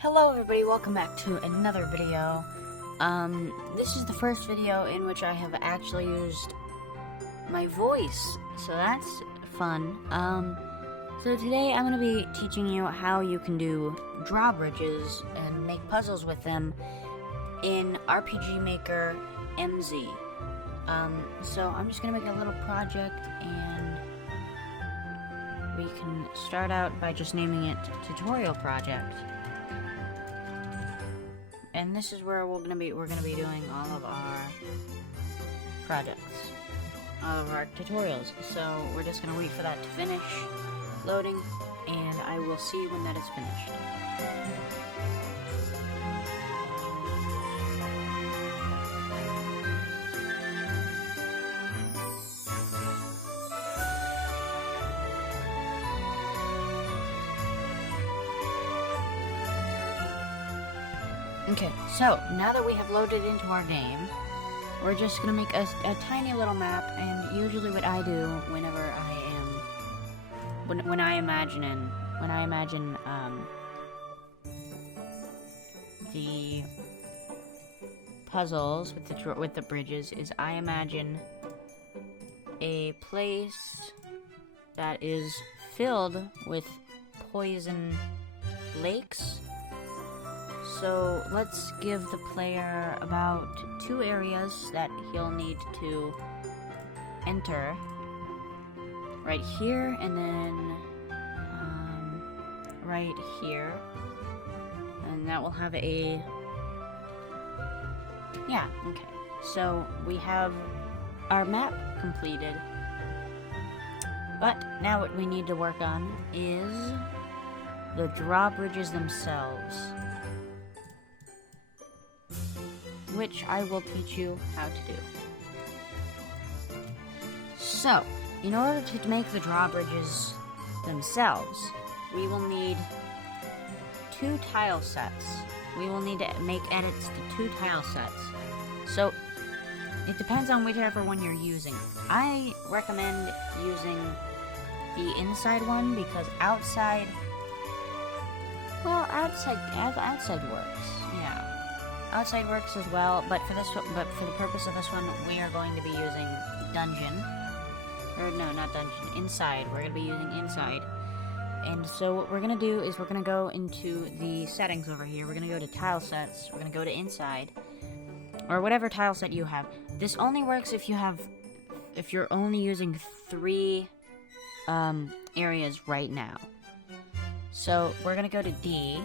Hello everybody, welcome back to another video. This is the first video in which I have actually used my voice, so that's fun. So today I'm going to be teaching you how you can do drawbridges and make puzzles with them in RPG Maker MZ. So I'm just going to make a little project, and we can start out by just naming it Tutorial Project. And this is where we're gonna be doing all of our projects, all of our tutorials. So we're just gonna wait for that to finish loading, and I will see when that is finished. Okay, so now that we have loaded into our game, we're just gonna make a tiny little map. And usually, what I do whenever I am, when I imagine the puzzles with the bridges, is I imagine a place that is filled with poison lakes. So let's give the player about 2 areas that he'll need to enter. Right here, and then right here. And that will have a... Yeah, okay. So we have our map completed. But now what we need to work on is the drawbridges themselves, which I will teach you how to do. So, in order to make the drawbridges themselves, we will need 2 tile sets. We will need to make edits to 2 tile sets. So, it depends on whichever one you're using. I recommend using the inside one because outside works. Yeah. Outside works as well, but for the purpose of this one, we are going to be using dungeon. Or no, not dungeon, inside. We're going to be using inside. And so what we're going to do is we're going to go into the settings over here. We're going to go to tile sets. We're going to go to inside, or whatever tile set you have. This only works if you're only using 3 areas right now. So we're going to go to D.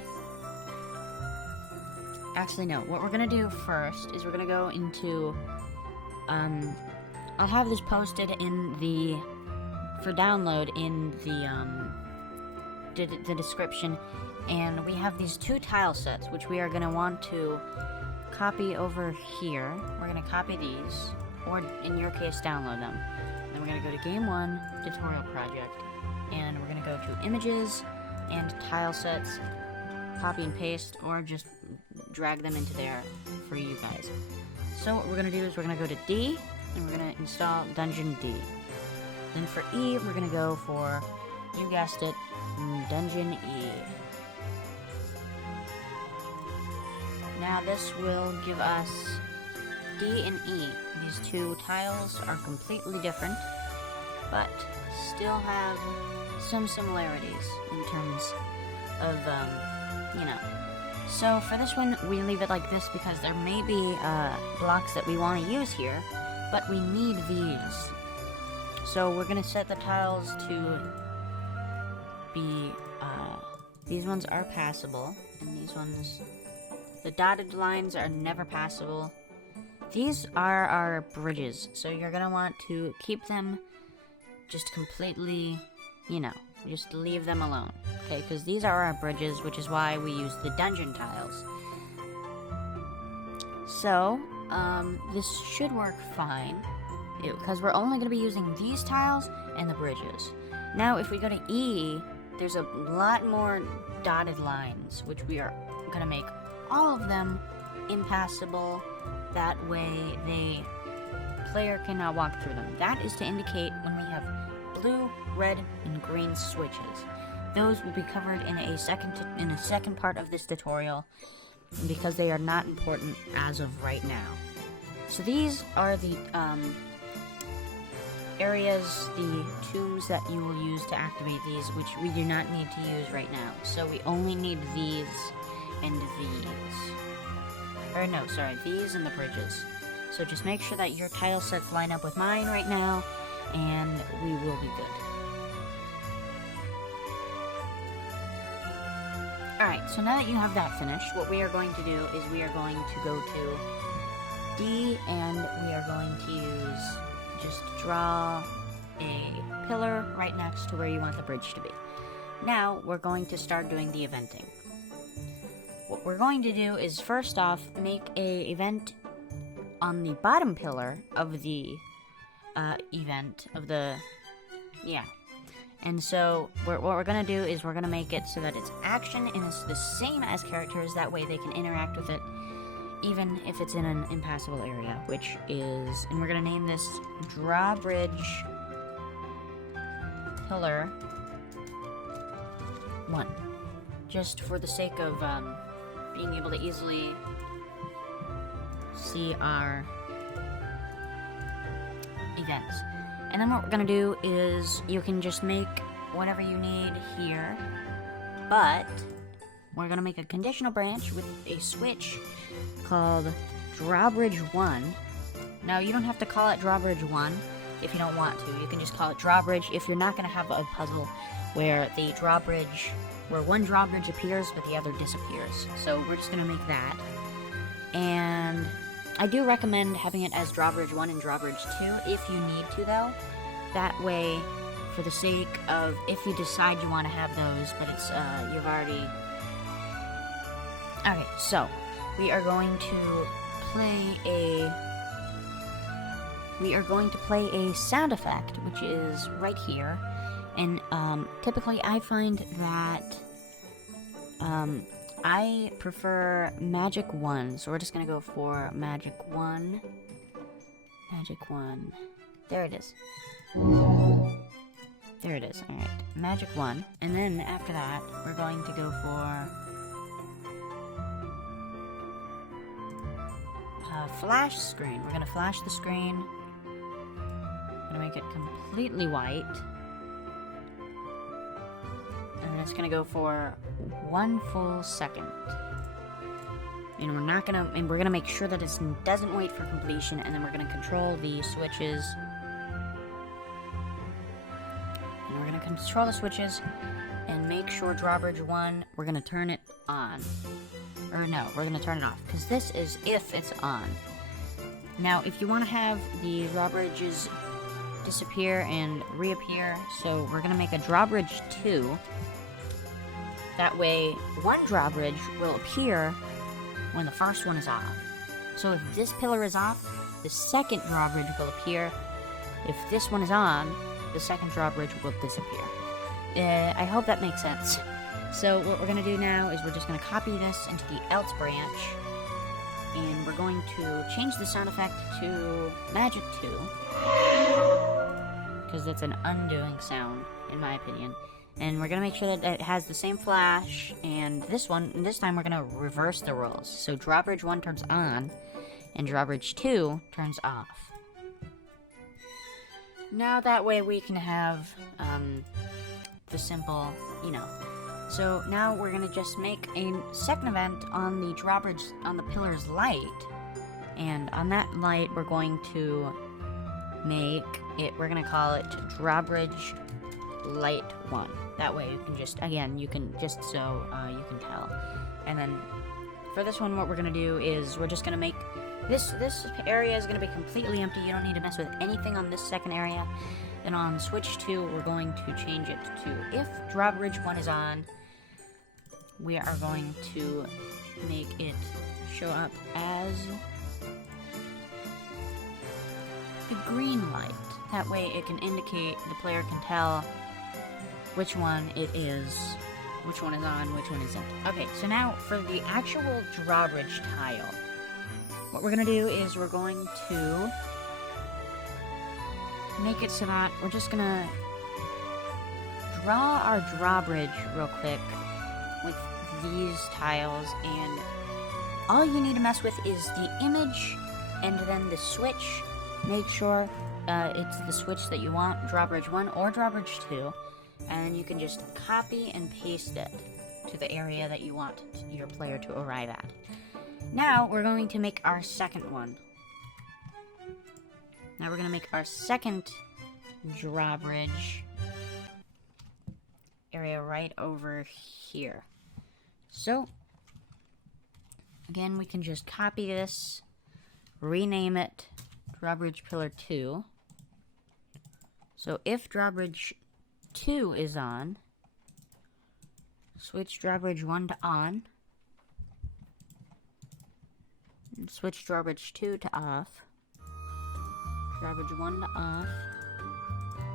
Actually, no. What we're gonna do first is we're gonna go into, I'll have this posted for download in the description, and we have these 2 tile sets, which we are gonna want to copy over here. We're gonna copy these, or in your case, download them. Then we're gonna go to Game 1, Tutorial Project, and we're gonna go to Images, and Tile Sets, copy and paste, or just drag them into there for you guys. So what we're going to do is we're going to go to D, and we're going to install Dungeon D. Then for E, we're going to go for, you guessed it, Dungeon E. Now this will give us D and E. These 2 tiles are completely different, but still have some similarities in terms of, So for this one, we leave it like this because there may be blocks that we want to use here, but we need these. So we're going to set the tiles to be, these ones are passable, and these ones, the dotted lines are never passable. These are our bridges, so you're going to want to keep them just completely, just leave them alone. Okay, because these are our bridges, which is why we use the dungeon tiles. So, this should work fine, because we're only going to be using these tiles and the bridges. Now, if we go to E, there's a lot more dotted lines, which we are going to make all of them impassable. That way, the player cannot walk through them. That is to indicate when we have blue, red, and green switches. those will be covered in a second part of this tutorial, because they are not important as of right now. So these are the areas, the tombs that you will use to activate these, which we do not need to use right now. So we only need these and these. Or no, sorry, these and the bridges. So just make sure that your tile sets line up with mine right now, and we will be good. Alright, so now that you have that finished, what we are going to do is we are going to go to D, and we are going to use, just draw a pillar right next to where you want the bridge to be. Now, we're going to start doing the eventing. What we're going to do is, first off, make a event on the bottom pillar of the And so, what we're going to do is we're going to make it so that its action is the same as characters, that way they can interact with it, even if it's in an impassable area, which is, and we're going to name this Drawbridge Pillar 1, just for the sake of being able to easily see our events. And then what we're going to do is you can just make whatever you need here, but we're going to make a conditional branch with a switch called Drawbridge 1. Now, you don't have to call it Drawbridge 1 if you don't want to. You can just call it Drawbridge if you're not going to have a puzzle where one drawbridge appears but the other disappears. So we're just going to make that. And I do recommend having it as Drawbridge 1 and Drawbridge 2 if you need to, though. That way, for the sake of if you decide you want to have those, but it's, you've already... Okay, so, we are going to play a sound effect, which is right here. And, typically I find that, I prefer Magic 1, so we're just gonna go for Magic 1. Magic 1. There it is. There it is, alright. Magic 1. And then, after that, we're going to go for... flash screen. We're gonna flash the screen. Gonna make it completely white. And it's gonna go for 1 full second. And we're gonna make sure that it doesn't wait for completion, and then we're gonna control the switches. And we're gonna control the switches and make sure Drawbridge 1, we're gonna turn it on. Or no, we're gonna turn it off, because this is if it's on. Now, if you want to have the drawbridges disappear and reappear, so we're gonna make a Drawbridge 2. That way, one drawbridge will appear when the first one is off. So if this pillar is off, the second drawbridge will appear. If this one is on, the second drawbridge will disappear. I hope that makes sense. So what we're going to do now is we're just going to copy this into the else branch. And we're going to change the sound effect to Magic 2. Because it's an undoing sound, in my opinion. And we're going to make sure that it has the same flash, and this time we're going to reverse the roles. So Drawbridge 1 turns on, and Drawbridge 2 turns off. Now that way we can have, the simple, So now we're going to just make a second event on the drawbridge, on the pillar's light. And on that light we're going to make it, we're going to call it Drawbridge Light 1. That way you can just, again, you can just so you can tell. And then for this one, what we're going to do is we're just going to make this area is going to be completely empty. You don't need to mess with anything on this second area. And on switch 2, we're going to change it to if Drawbridge 1 is on, we are going to make it show up as the green light. That way it can indicate, the player can tell which one it is, which one is on, which one isn't. Okay, so now for the actual drawbridge tile, what we're going to do is we're going to make it so that we're just going to draw our drawbridge real quick with these tiles, and all you need to mess with is the image and then the switch. Make sure it's the switch that you want, drawbridge 1 or drawbridge 2, and you can just copy and paste it to the area that you want your player to arrive at. Now we're going to make our second one. Now we're going to make our second drawbridge area right over here. So, again, we can just copy this, rename it drawbridge pillar 2. So if drawbridge 2 is on, switch drawbridge 1 to on, and switch drawbridge 2 to off, drawbridge 1 to off,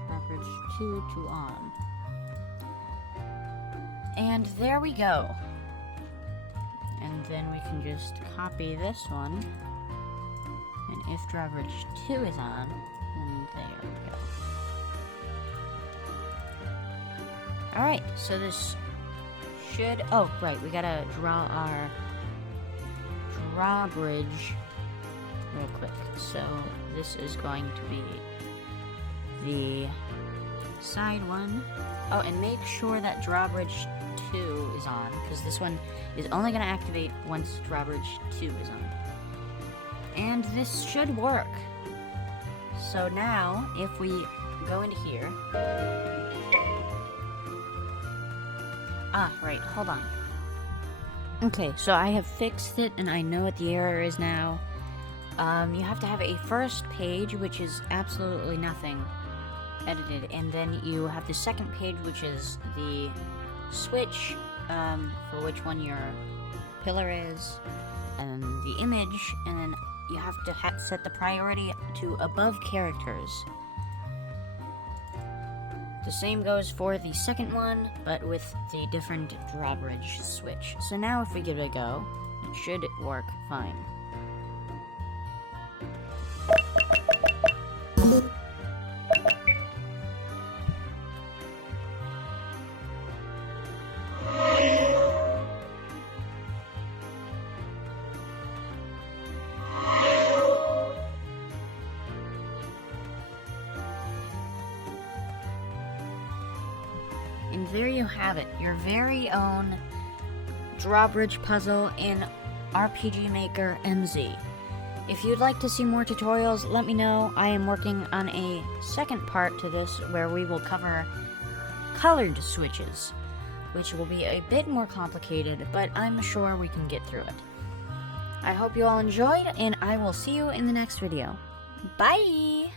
drawbridge 2 to on. And there we go. And then we can just copy this one, and if drawbridge 2 is on, then there we go. Alright, so this should... Oh, right, we gotta draw our drawbridge real quick. So this is going to be the side one. Oh, and make sure that drawbridge 2 is on, because this one is only going to activate once drawbridge 2 is on. And this should work. So now, if we go into here... Ah, right, hold on. Okay, so I have fixed it, and I know what the error is now. You have to have a first page, which is absolutely nothing edited, and then you have the second page, which is the switch for which one your pillar is, and the image, and then you have to set the priority to above characters. The same goes for the second one, but with the different drawbridge switch. So now if we give it a go, it should work fine. And there you have it, your very own drawbridge puzzle in RPG Maker MZ. If you'd like to see more tutorials, let me know. I am working on a second part to this where we will cover colored switches, which will be a bit more complicated, but I'm sure we can get through it. I hope you all enjoyed, and I will see you in the next video. Bye!